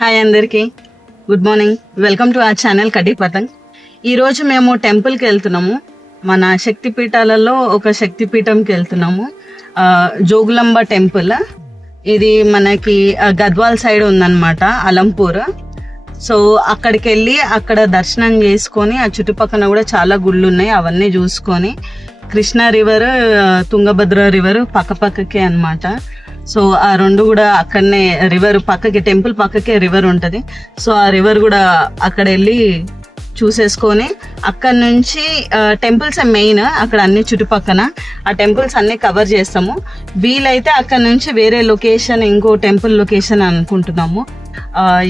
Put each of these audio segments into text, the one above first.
Hi అందరికి, good morning. Welcome to our channel కడ్డీ పతంగ్. ఈరోజు మేము టెంపుల్కి వెళ్తున్నాము. మన శక్తిపీఠాలలో ఒక శక్తిపీఠంకి వెళ్తున్నాము. జోగులాంబ టెంపుల్. ఇది మనకి గద్వాల్ సైడ్ ఉందన్నమాట, అలంపూర్. సో అక్కడికి వెళ్ళి అక్కడ దర్శనం చేసుకొని ఆ చుట్టుపక్కల కూడా చాలా గుళ్ళు ఉన్నాయి, అవన్నీ చూసుకొని కృష్ణా రివర్, తుంగభద్ర రివర్ పక్కపక్కకే అన్నమాట. సో ఆ రెండు కూడా అక్కడనే, రివర్ పక్కకి, టెంపుల్ పక్కకే రివర్ ఉంటుంది. సో ఆ రివర్ కూడా అక్కడ వెళ్ళి చూసేసుకొని అక్కడ నుంచి టెంపుల్స్ మెయిన్, అక్కడ అన్ని చుట్టుపక్కన ఆ టెంపుల్స్ అన్ని కవర్ చేస్తాము. వీలైతే అక్కడ నుంచి వేరే లొకేషన్, ఇంకో టెంపుల్ లొకేషన్ అనుకుంటున్నాము,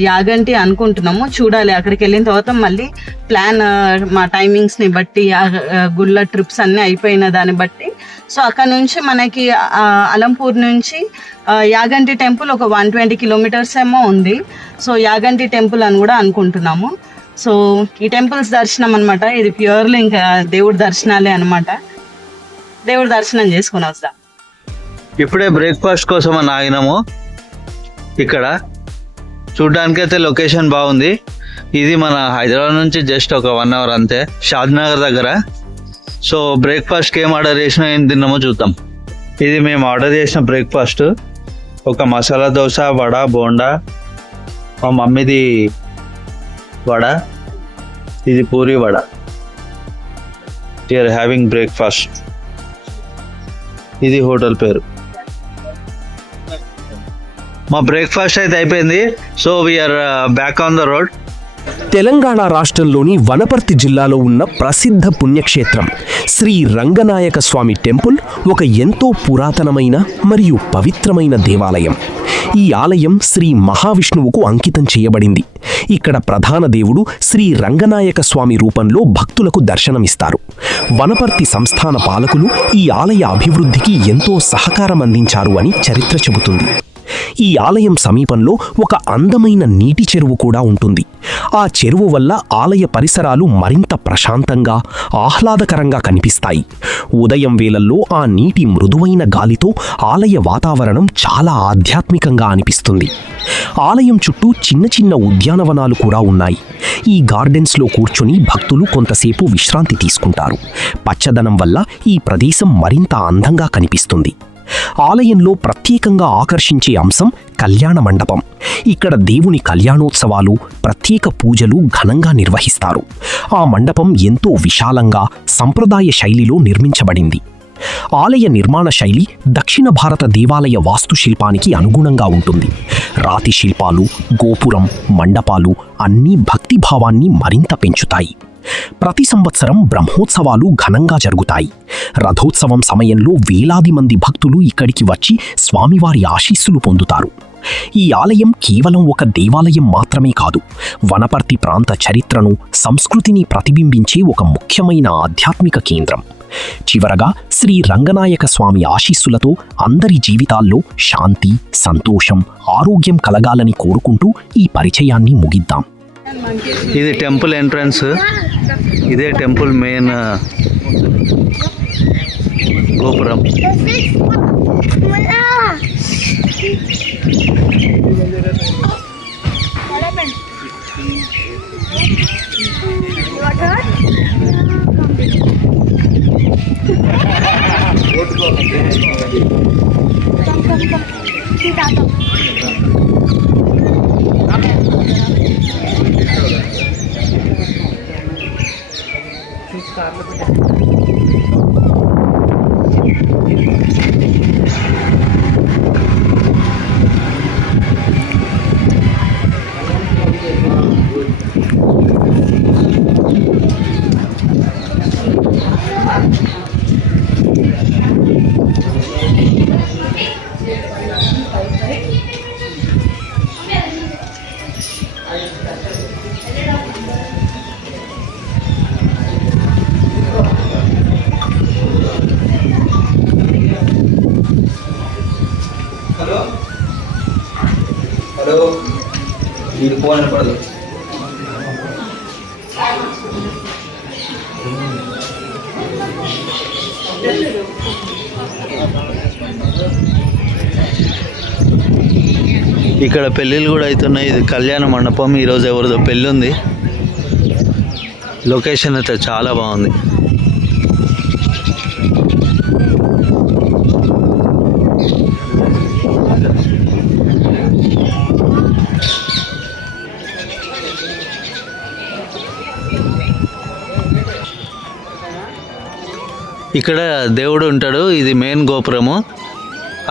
యాగంటి అనుకుంటున్నాము. చూడాలి, అక్కడికి వెళ్ళిన తర్వాత మళ్ళీ ప్లాన్ మా టైమింగ్స్ని బట్టి, గుళ్ళ ట్రిప్స్ అన్నీ అయిపోయిన దాన్ని బట్టి. సో అక్కడ నుంచి మనకి అలంపూర్ నుంచి యాగంటి టెంపుల్ ఒక 120 కిలోమీటర్స్ ఏమో ఉంది. సో యాగంటి టెంపుల్ అని కూడా అనుకుంటున్నాము. సో ఈ టెంపుల్స్ దర్శనం అనమాట, ఇది ప్యూర్లీ ఇంకా దేవుడి దర్శనాలే అనమాట. దేవుడి దర్శనం చేసుకుని వస్తాం. ఇప్పుడే బ్రేక్ఫాస్ట్ కోసం అని ఆగినాము. ఇక్కడ చూడ్డానికైతే లొకేషన్ బాగుంది. ఇది మన హైదరాబాద్ నుంచి జస్ట్ ఒక 1 అవర్ అంతే, షాద్నగర్ దగ్గర. సో బ్రేక్ఫాస్ట్కి ఏం ఆర్డర్ చేసినా ఏం తిన్నామో చూద్దాం. ఇది మేము ఆర్డర్ చేసిన బ్రేక్ఫాస్ట్. ఒక మసాలా దోశ, వడ, బోండా, మా మమ్మీది వడ, ఇది puri vada. We are having breakfast. ఇది హోటల్ పేరు. మా బ్రేక్ఫాస్ట్ అయితే అయిపోయింది. So we are back on the road. Telangana రాష్ట్రంలోని వనపర్తి జిల్లాలో ఉన్న ప్రసిద్ధ పుణ్యక్షేత్రం శ్రీ రంగనాయక స్వామి టెంపుల్ ఒక ఎంతో పురాతనమైన మరియు పవిత్రమైన దేవాలయం. ఈ ఆలయం శ్రీ మహావిష్ణువుకు అంకితం చేయబడింది. ఇక్కడ ప్రధాన దేవుడు శ్రీ రంగనాయక స్వామి రూపంలో భక్తులకు దర్శనమిస్తారు. వనపర్తి సంస్థాన పాలకులు ఈ ఆలయ అభివృద్ధికి ఎంతో సహకారం అందించారు అని చరిత్ర చెబుతుంది. ఈ ఆలయం సమీపంలో ఒక అందమైన నీటి చెరువు కూడా ఉంటుంది. ఆ చెరువు వల్ల ఆలయ పరిసరాలు మరింత ప్రశాంతంగా, ఆహ్లాదకరంగా కనిపిస్తాయి. ఉదయం వేళల్లో ఆ నీటి మృదువైన గాలితో ఆలయ వాతావరణం చాలా ఆధ్యాత్మికంగా అనిపిస్తుంది. ఆలయం చుట్టూ చిన్న చిన్న ఉద్యానవనాలు కూడా ఉన్నాయి. ఈ గార్డెన్స్లో కూర్చొని భక్తులు కొంతసేపు విశ్రాంతి తీసుకుంటారు. పచ్చదనం వల్ల ఈ ప్రదేశం మరింత అందంగా కనిపిస్తుంది. ఆలయంలో ప్రత్యేకంగా ఆకర్షించే అంశం కళ్యాణ మండపం. ఇక్కడ దేవుని కళ్యాణోత్సవాలు, ప్రత్యేక పూజలు ఘనంగా నిర్వహిస్తారు. ఆ మండపం ఎంతో విశాలంగా, సంప్రదాయ శైలిలో నిర్మించబడింది. ఆలయ నిర్మాణ శైలి దక్షిణ భారత దేవాలయ వాస్తుశిల్పానికి అనుగుణంగా ఉంటుంది. రాతి శిల్పాలు, గోపురం, మండపాలు అన్నీ భక్తిభావాన్ని మరింత పెంచుతాయి. ప్రతి సంవత్సరం బ్రహ్మోత్సవాలు ఘనంగా జరుగుతాయి. రథోత్సవం సమయంలో వేలాది మంది భక్తులు ఇక్కడికి వచ్చి స్వామివారి ఆశీస్సులు పొందుతారు. ఈ ఆలయం కేవలం ఒక దేవాలయం మాత్రమే కాదు, వనపర్తి ప్రాంత చరిత్రను, సంస్కృతిని ప్రతిబింబించే ఒక ముఖ్యమైన ఆధ్యాత్మిక కేంద్రం. చివరగా శ్రీ రంగనాయక స్వామి ఆశీస్సులతో అందరి జీవితాల్లో శాంతి, సంతోషం, ఆరోగ్యం కలగాలని కోరుకుంటూ ఈ పరిచయాన్ని ముగిద్దాం. ఇది టెంపుల్ ఎంట్రన్స్. ఇదే టెంపుల్ మెయిన్ గోపురం. హలో, మీరు ఫోన్ పడదు. ఇక్కడ పెళ్ళిళ్ళు కూడా అవుతున్నాయి. ఇది కళ్యాణ మండపం. ఈరోజు ఎవరిదో పెళ్ళి ఉంది. లొకేషన్ అయితే చాలా బాగుంది. ఇక్కడ దేవుడు ఉంటాడు. ఇది మెయిన్ గోపురము.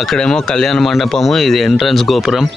అక్కడేమో కళ్యాణ మండపము. ఇది ఎంట్రన్స్ గోపురం.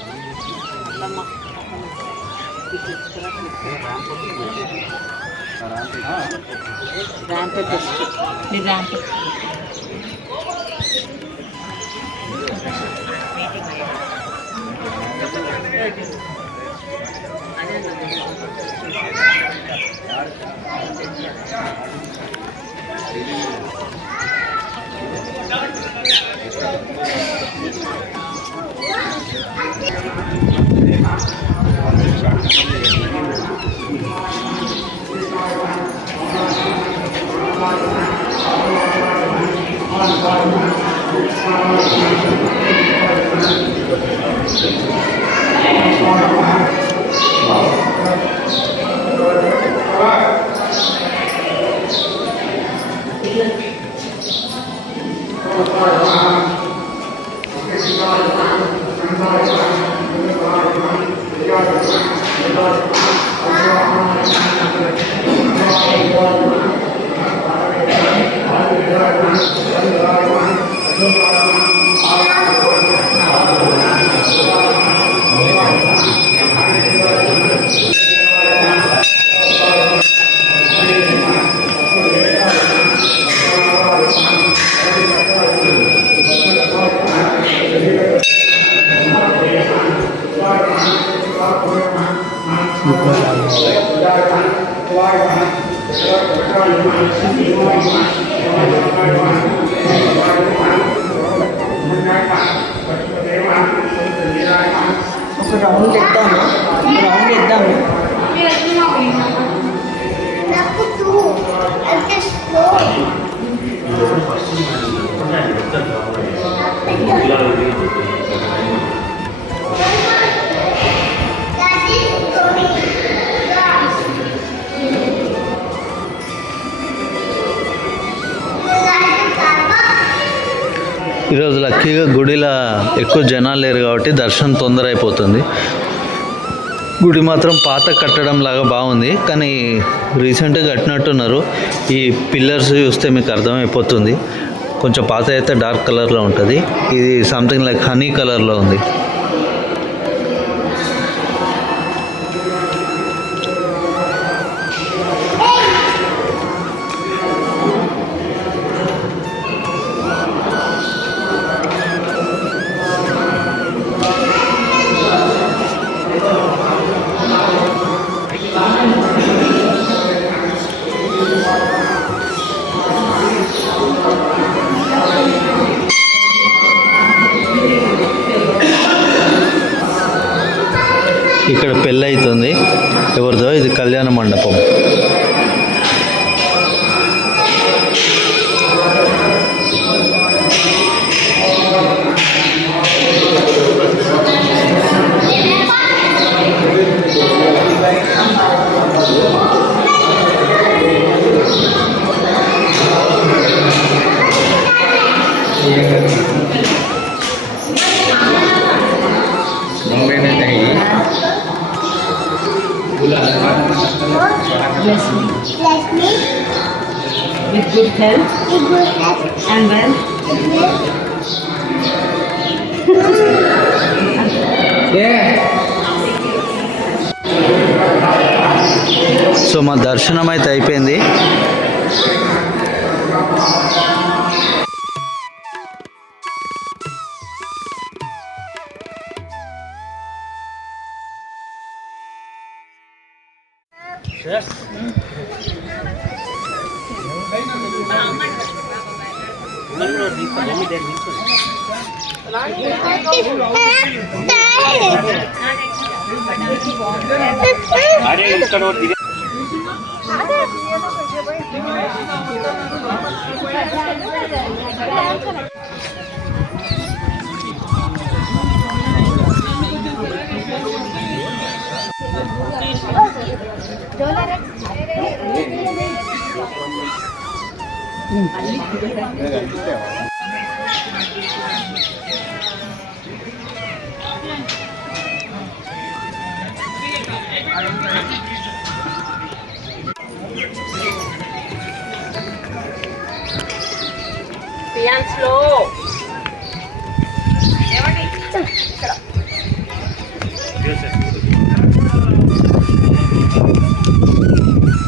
ఒక రౌండ్ ఇద్దాము. ఈరోజు లక్కీగా గుడిలో ఎక్కువ జనాలు లేరు కాబట్టి దర్శనం తొందర అయిపోతుంది. గుడి మాత్రం పాత కట్టడం లాగా బాగుంది, కానీ రీసెంట్గా కట్టినట్టున్నారు. ఈ పిల్లర్స్ చూస్తే మీకు అర్థమైపోతుంది. కొంచెం పాత అయితే డార్క్ కలర్లో ఉంటుంది. ఇది సంథింగ్ లైక్ హనీ కలర్లో ఉంది. ఇక్కడ పెళ్ళి అవుతుంది ఎవరిదో. ఇది కళ్యాణ మండపం. Bless me with good health and wealth. So మా దర్శనం అయితే అయిపోయింది.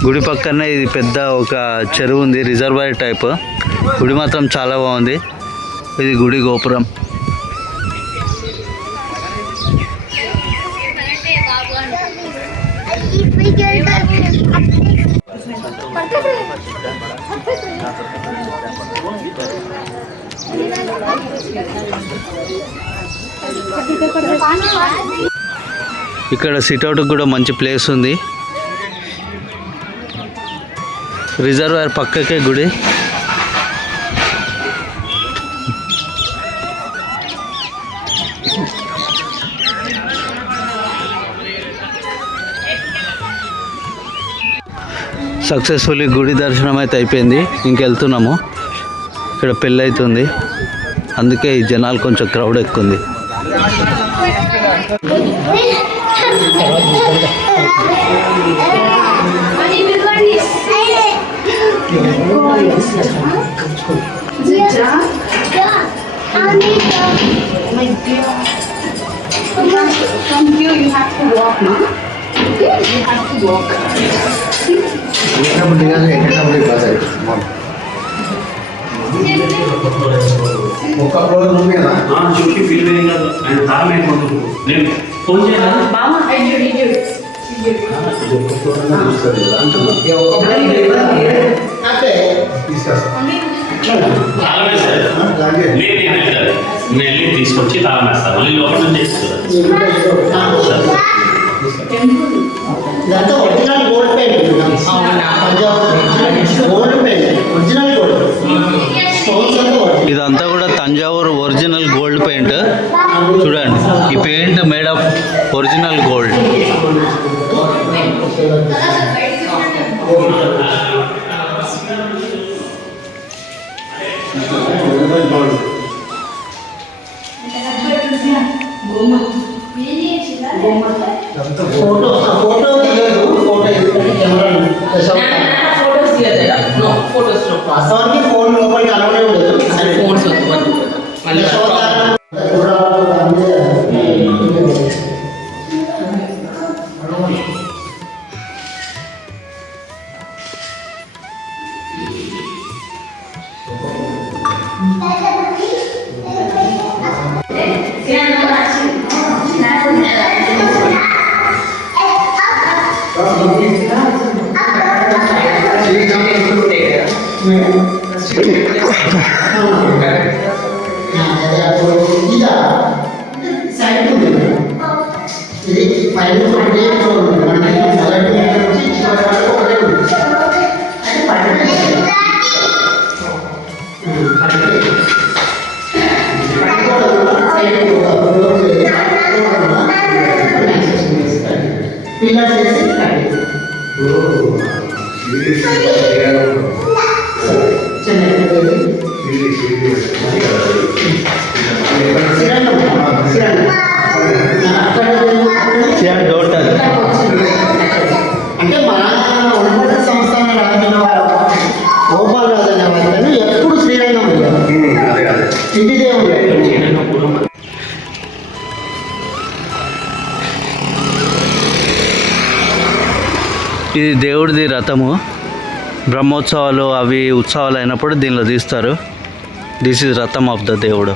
గుడి పక్కనే ఇది పెద్ద ఒక చెరువు ఉంది, రిజర్వాయర్ టైప్. గుడి మాత్రం చాలా బాగుంది. ఇది గుడి గోపురం. ఇక్కడ సిట్అవుట్ కూడా మంచి ప్లేస్ ఉంది. రిజర్వాయర్ పక్కకే గుడి. సక్సెస్ఫుల్లీ గుడి దర్శనం అయితే అయిపోయింది. ఇంకెళ్తున్నాము. ఇక్కడ పెళ్ళి అవుతుంది, అందుకే ఈ జనాలు కొంచెం క్రౌడ్ ఎక్కువ ఉంది. చూసి ఫీల్ అండ్ తామే నేను ఫోన్ చేయాలి. తాళం వేస్తారు, నేను వెళ్ళి తీసుకొచ్చి తాళం వేస్తాను. మళ్ళీ లోపల నుంచి original gold paint, gold paint, original gold. ఇదంతా కూడా తంజావూరు ఒరిజినల్ గోల్డ్ పెయింట్. చూడండి, ఈ paint made of original gold. వాస్తవానికి ఫోన్ లోపలికి అలవడే ఉండదు. అంటే మన ఉన్నత సంస్థాన రాజన్న వారు గోపాల్ రాజన్న వారు ఎప్పుడు శ్రీరంగం ఇంటి దేవుడు. ఇది దేవుడిది రథము. బ్రహ్మోత్సవాలు అవి ఉత్సవాలు అయినప్పుడు దీనిలో తీస్తారు. దిస్ ఈజ్ రథం ఆఫ్ ద దేవుడు.